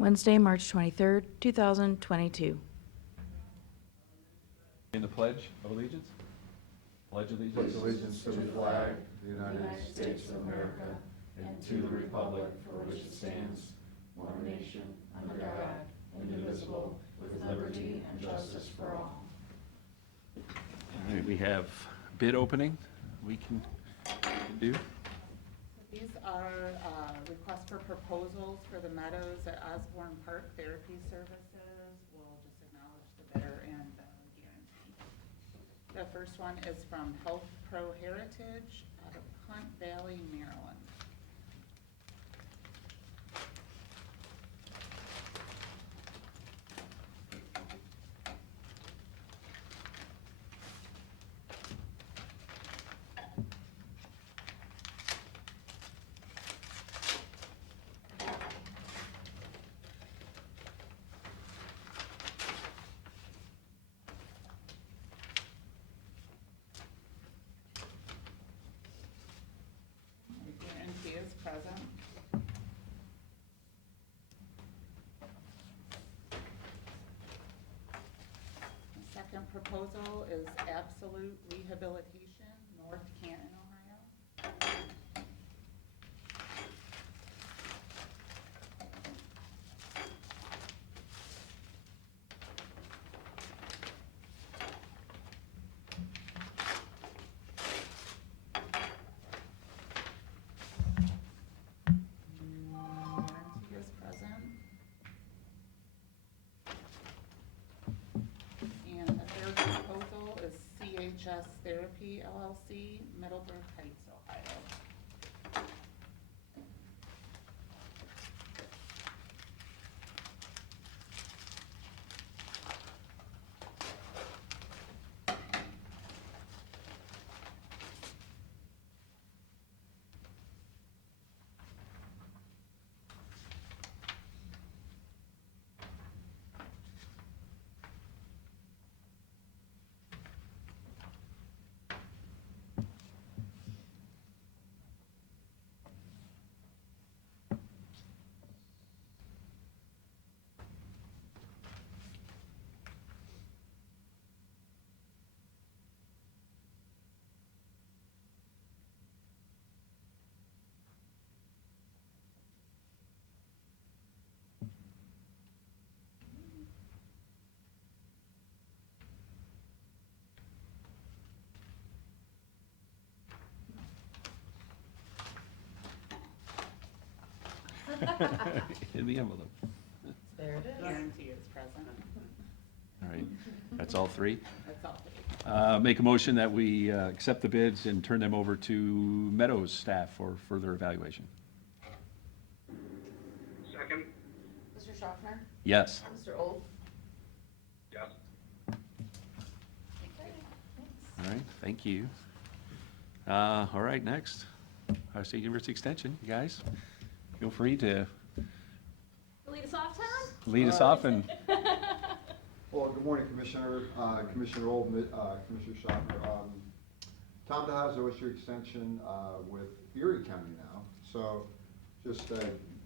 Wednesday, March 23rd, 2022. In the Pledge of Allegiance? Pledge allegiance. Allegiance to the flag of the United States of America and to the republic for which it stands, one nation, under God, indivisible, with liberty and justice for all. All right, we have bid opening we can do. These are requests for proposals for the Meadows at Osborne Park Therapy Services. We'll just acknowledge the bidder and guarantee. The first one is from Health Pro Heritage out of Hunt Valley, Maryland. The guarantee is present. The second proposal is Absolute Rehabilitation, North Canton, Ohio. Guarantee is present. And the third proposal is CHS Therapy LLC, Middleburg Heights, Ohio. In the envelope. There it is. Guarantee is present. All right, that's all three. That's all three. Make a motion that we accept the bids and turn them over to Meadows staff for further evaluation. Second? Mr. Schaffner? Yes. Mr. Old? Yes. All right, thank you. All right, next, Ohio State University Extension, you guys, feel free to Lead us off, Tom? lead us off and Well, good morning, Commissioner, Commissioner Old, Commissioner Schaffner. Tom DeHaas, OSU Extension with Erie County now. So just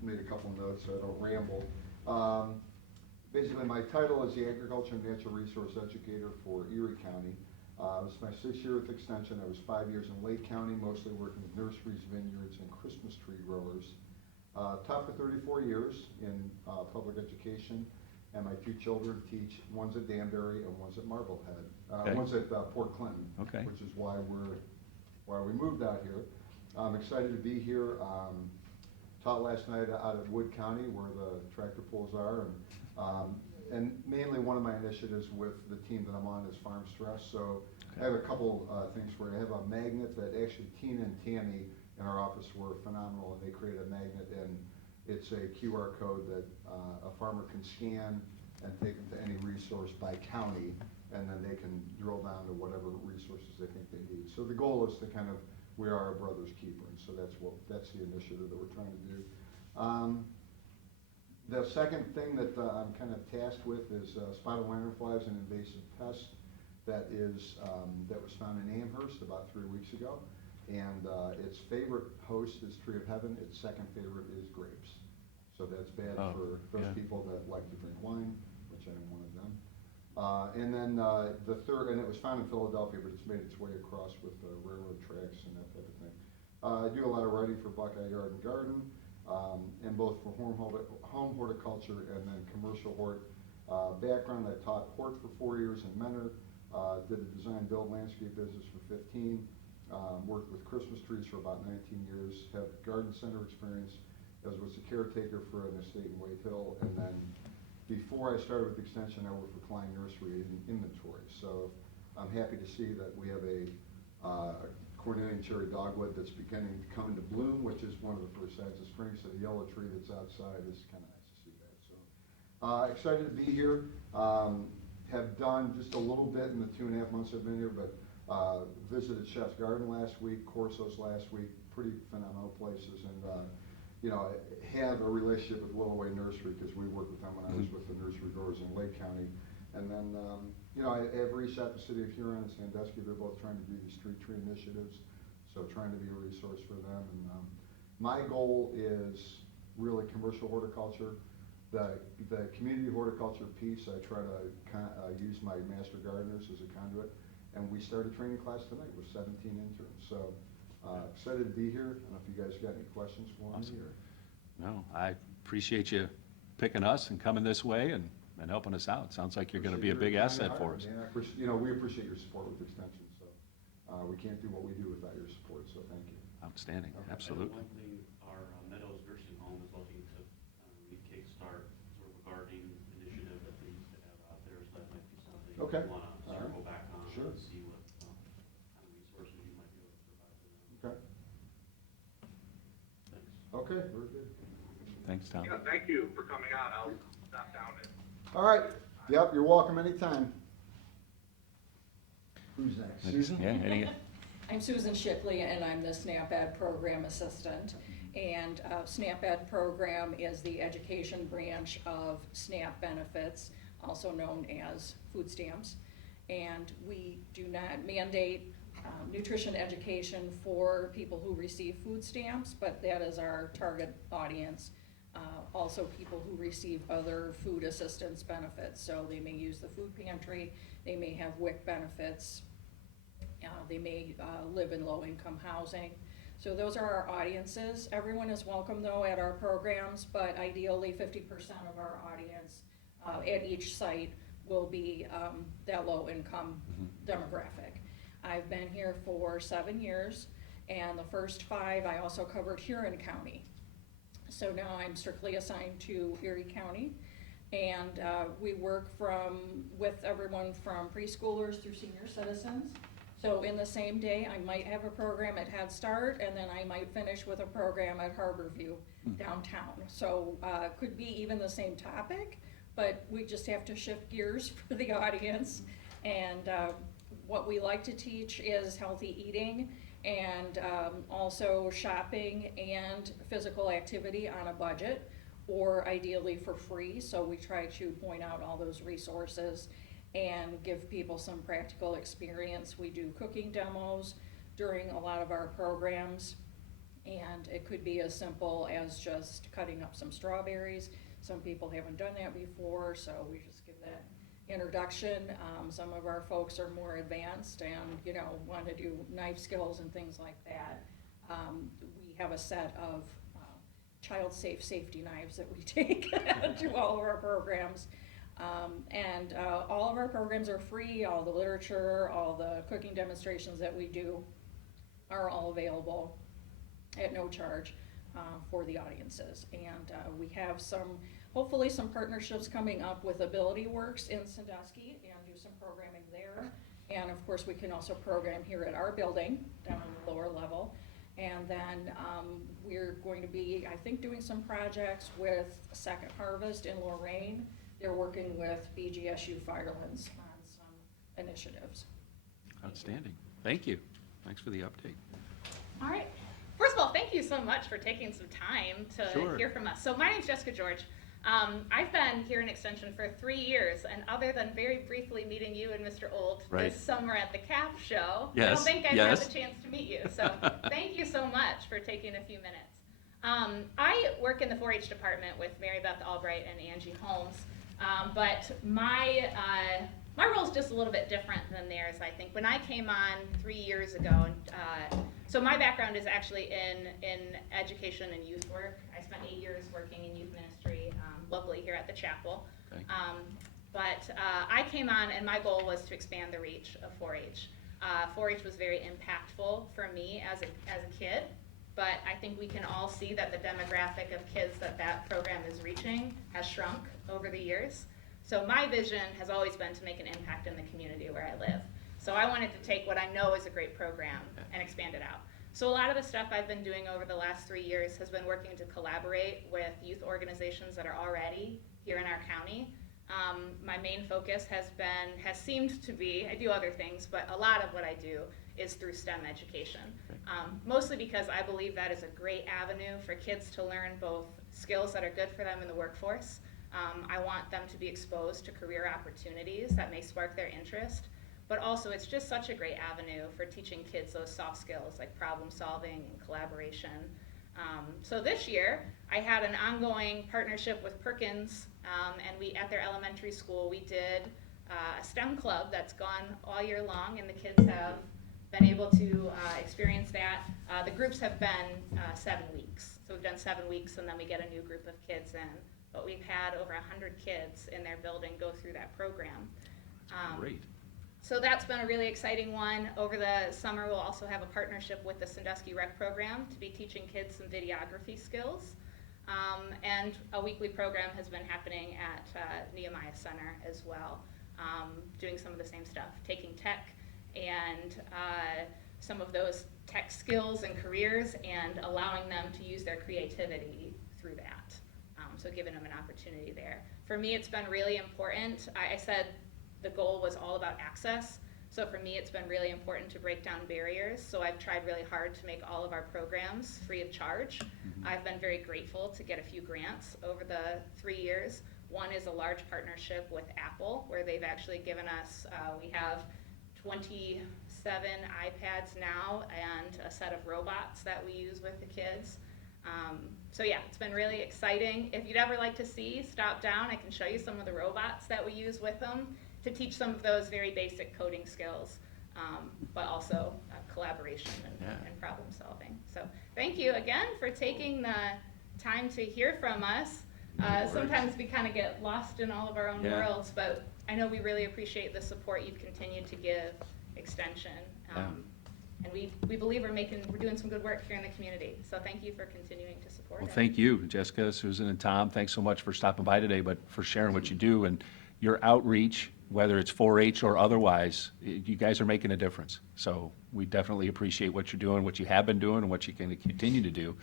made a couple notes so I don't ramble. Basically, my title is the Agriculture and Natural Resource Educator for Erie County. This is my 6th year with Extension. I was 5 years in Lake County, mostly working with nurseries, vineyards, and Christmas tree growers. Taught for 34 years in public education, and my 2 children teach. One's at Danbury and one's at Marblehead. Okay. One's at Port Clinton, Okay. which is why we moved out here. I'm excited to be here. Taught last night out at Wood County, where the tractor pulls are, and mainly one of my initiatives with the team that I'm on is farm stress. So I have a couple things for you. I have a magnet that actually Tina and Tammy in our office were phenomenal, and they created a magnet, and it's a QR code that a farmer can scan and take them to any resource by county, and then they can drill down to whatever resources they think they need. So the goal is to kind of, we are our brother's keeper, and so that's the initiative that we're trying to do. The second thing that I'm kind of tasked with is spotted lanternflies, an invasive pest that was found in Amherst about 3 weeks ago. And its favorite host is Tree of Heaven. Its second favorite is grapes. so that's bad Oh, for those yeah. people that like to drink wine, which I am one of them. And then the third, and it was found in Philadelphia, but it's made its way across with the railroad tracks and that type of thing. I do a lot of writing for Buckeye Yard and Garden, and both for home horticulture and then commercial hort. Background, I taught hort for 4 years in Mentor, did a design build landscape business for 15, worked with Christmas trees for about 19 years, have garden center experience, as was a caretaker for an estate in Wade Hill, and then before I started with Extension, I worked for Klein Nursery in inventory. So I'm happy to see that we have a Cornelian cherry dogwood that's beginning to come into bloom, which is one of the first signs of spring. So the yellow tree that's outside is kind of nice to see that. So excited to be here. Have done just a little bit in the 2.5 months I've been here, but visited Chef's Garden last week, Corso's last week, pretty phenomenal places, and you know, have a relationship with Willow Way Nursery because we worked with them when I was with the nursery growers in Lake County. And then, you know, I have reached out to the City of Huron and Sandusky. They're both trying to do these street tree initiatives, so trying to be a resource for them. And my goal is really commercial horticulture. The community horticulture piece, I try to use my master gardeners as a conduit. And we started training class tonight with 17 interns. So excited to be here. I don't know if you guys got any questions for me. Awesome. Or... No, I appreciate you picking us and coming this way and helping us out. Sounds like you're going to be a big asset for us. Yeah, you know, we appreciate your support with Extension, so we can't do what we do without your support, so thank you. Outstanding, Okay. absolutely. One thing, our Meadows Nursing Home is looking to kickstart sort of a gardening initiative that they used to have out there, so that might be something Okay. you want to All right. circle back on Sure. and see what kind of resources you might be able to provide to them. Okay. Thanks. Okay, very good. Thanks, Tom. Yeah, thank you for coming on. I'll stop down and. All right, yep, you're welcome anytime. Who's next? Next, Susan? Yeah, any, I'm Susan Shipley, and I'm the SNAP Ed Program Assistant. And SNAP Ed Program is the education branch of SNAP benefits, also known as food stamps. And we do not mandate nutrition education for people who receive food stamps, but that is our target audience. Also people who receive other food assistance benefits. So they may use the food pantry, they may have WIC benefits, they may live in low-income housing. So those are our audiences. Everyone is welcome though at our programs, but ideally 50% of our audience at each site will be that low-income demographic. I've been here for 7 years, and the first 5 I also covered Huron County. So now I'm strictly assigned to Erie County, and we work with everyone from preschoolers through senior citizens. So in the same day, I might have a program at Head Start, and then I might finish with a program at Harborview downtown. So could be even the same topic, but we just have to shift gears for the audience. And what we like to teach is healthy eating, and also shopping and physical activity on a budget, or ideally for free. So we try to point out all those resources and give people some practical experience. We do cooking demos during a lot of our programs, and it could be as simple as just cutting up some strawberries. Some people haven't done that before, so we just give that introduction. Some of our folks are more advanced and, you know, want to do knife skills and things like that. We have a set of child-safe safety knives that we take to all of our programs. And all of our programs are free. All the literature, all the cooking demonstrations that we do are all available at no charge for the audiences. And we have hopefully some partnerships coming up with Ability Works in Sandusky and do some programming there. And of course, we can also program here at our building down on the lower level. And then we're going to be, I think, doing some projects with Second Harvest in Lorraine. They're working with BGSU Firelands on some initiatives. outstanding. Thank you. Thanks for the update. All right. First of all, thank you so much for taking some time to Sure. hear from us. So my name's Jessica George. I've been here in Extension for 3 years, and other than very briefly meeting you and Mr. Old Right. this summer at the CAP show, I Yes, don't think I've yes. had the chance to meet you. So thank you so much for taking a few minutes. I work in the 4-H department with Mary Beth Albright and Angie Holmes, but my role is just a little bit different than theirs, I think. When I came on 3 years ago, so my background is actually in education and youth work. I spent 8 years working in youth ministry locally here at the chapel. Okay. But I came on and my goal was to expand the reach of 4-H. 4-H was very impactful for me as a kid, but I think we can all see that the demographic of kids that program is reaching has shrunk over the years. So my vision has always been to make an impact in the community where I live. So I wanted to take what I know is a great program and expand it out. So a lot of the stuff I've been doing over the last 3 years has been working to collaborate with youth organizations that are already here in our county. My main focus has seemed to be, I do other things, but a lot of what I do is through STEM education. Mostly because I believe that is a great avenue for kids to learn both skills that are good for them in the workforce. I want them to be exposed to career opportunities that may spark their interest, but also it's just such a great avenue for teaching kids those soft skills like problem solving and collaboration. So this year, I had an ongoing partnership with Perkins, and we, at their elementary school, we did a STEM club that's gone all year long, and the kids have been able to experience that. The groups have been 7 weeks. So we've done 7 weeks, and then we get a new group of kids in. But we've had over 100 kids in their building go through that program. Great. So that's been a really exciting one. Over the summer, we'll also have a partnership with the Sandusky Rec Program to be teaching kids some videography skills. And a weekly program has been happening at Nehemiah Center as well, doing some of the same stuff, taking tech and some of those tech skills and careers and allowing them to use their creativity through that. So giving them an opportunity there. For me, it's been really important. I said the goal was all about access. So for me, it's been really important to break down barriers. So I've tried really hard to make all of our programs free of charge. I've been very grateful to get a few grants over the 3 years. One is a large partnership with Apple, where they've actually given us, we have 27 iPads now and a set of robots that we use with the kids. So yeah, it's been really exciting. If you'd ever like to see, stop down. I can show you some of the robots that we use with them to teach some of those very basic coding skills, but also collaboration and problem solving. So thank you again for taking the time to hear from us. Sometimes we kind of get lost in all of our own worlds, but I know we really appreciate the support you've continued to give Extension. And we believe we're doing some good work here in the community. So thank you for continuing to support Well, it. thank you, Jessica, Susan, and Tom. Thanks so much for stopping by today, but for sharing what you do and your outreach, whether it's 4-H or otherwise. You guys are making a difference. So we definitely appreciate what you're doing, what you have been doing, and what you can continue to do.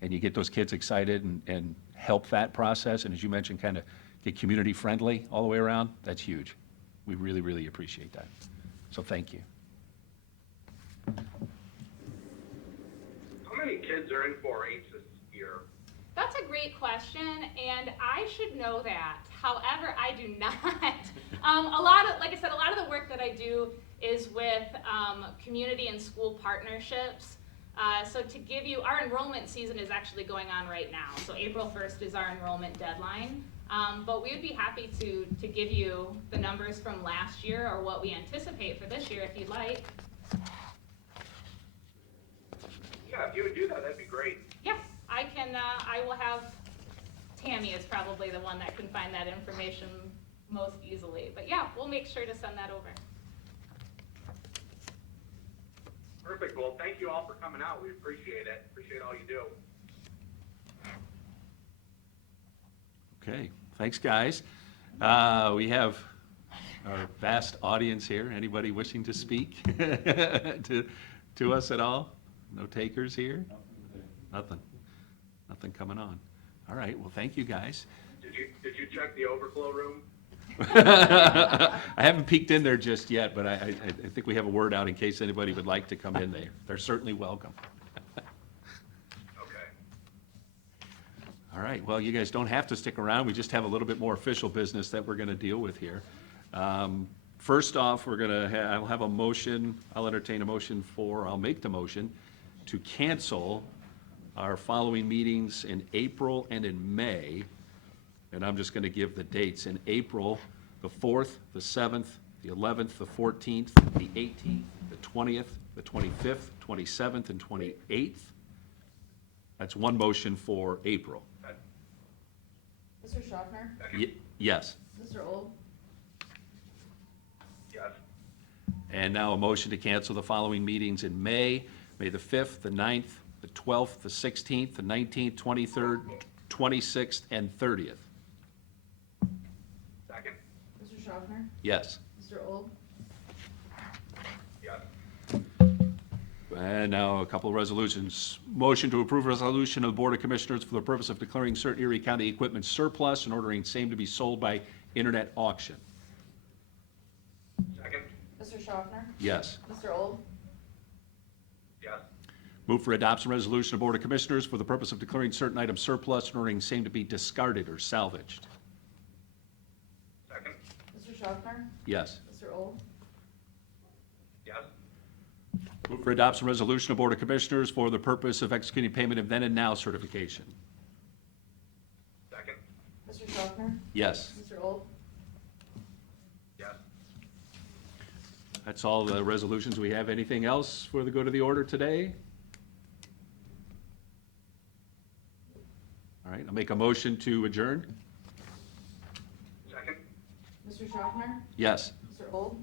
And you get those kids excited and help that process. And as you mentioned, kind of get community friendly all the way around. That's huge. We really, really appreciate that. So thank you. How many kids are in 4-H this year? That's a great question, and I should know that. However, I do not. Like I said, a lot of the work that I do is with community and school partnerships. So to give you, our enrollment season is actually going on right now. So April 1st is our enrollment deadline. But we would be happy to give you the numbers from last year or what we anticipate for this year if you'd like. Yeah, if you would do that, that'd be great. Yeah, I can. I will have. Tammy is probably the one that can find that information most easily. But yeah, we'll make sure to send that over. Perfect. Well, thank you all for coming out. We appreciate it. Appreciate all you do. Okay, thanks, guys. We have our vast audience here. Anybody wishing to speak to us at all? No takers here? Nothing. Nothing coming on. All right, well, thank you, guys. Did you check the overflow room? I haven't peeked in there just yet, but I think we have a word out in case anybody would like to come in there. They're certainly welcome. Okay. All right, well, you guys don't have to stick around. We just have a little bit more official business that we're going to deal with here. First off, I'll have a motion. I'll entertain a motion I'll make the motion to cancel our following meetings in April and in May, and I'm just going to give the dates. In April, the 4th, the 7th, the 11th, the 14th, the 18th, the 20th, the 25th, 27th, and 28th. That's one motion for April. Mr. Schaffner? Yes. Mr. Old? Yes. And now a motion to cancel the following meetings in May, May the 5th, the 9th, the 12th, the 16th, the 19th, 23rd, 26th, and 30th. Second. Mr. Schaffner? Yes. Mr. Old? Yes. And now a couple of resolutions. Motion to approve resolution of the Board of Commissioners for the purpose of declaring certain Erie County equipment surplus and ordering same to be sold by internet auction. Second. Mr. Schaffner? Yes. Mr. Old? Yes. Move for adoption resolution of Board of Commissioners for the purpose of declaring certain items surplus and ordering same to be discarded or salvaged. Second. Mr. Schaffner? Yes. Mr. Old? Yes. Move for adoption resolution of Board of Commissioners for the purpose of executing payment of then and now certification. Second. Mr. Schaffner? Yes. Mr. Old? Yes. That's all the resolutions we have. Anything else for the good of the order today? All right, I'll make a motion to adjourn. Second. Mr. Schaffner? Yes. Mr. Old?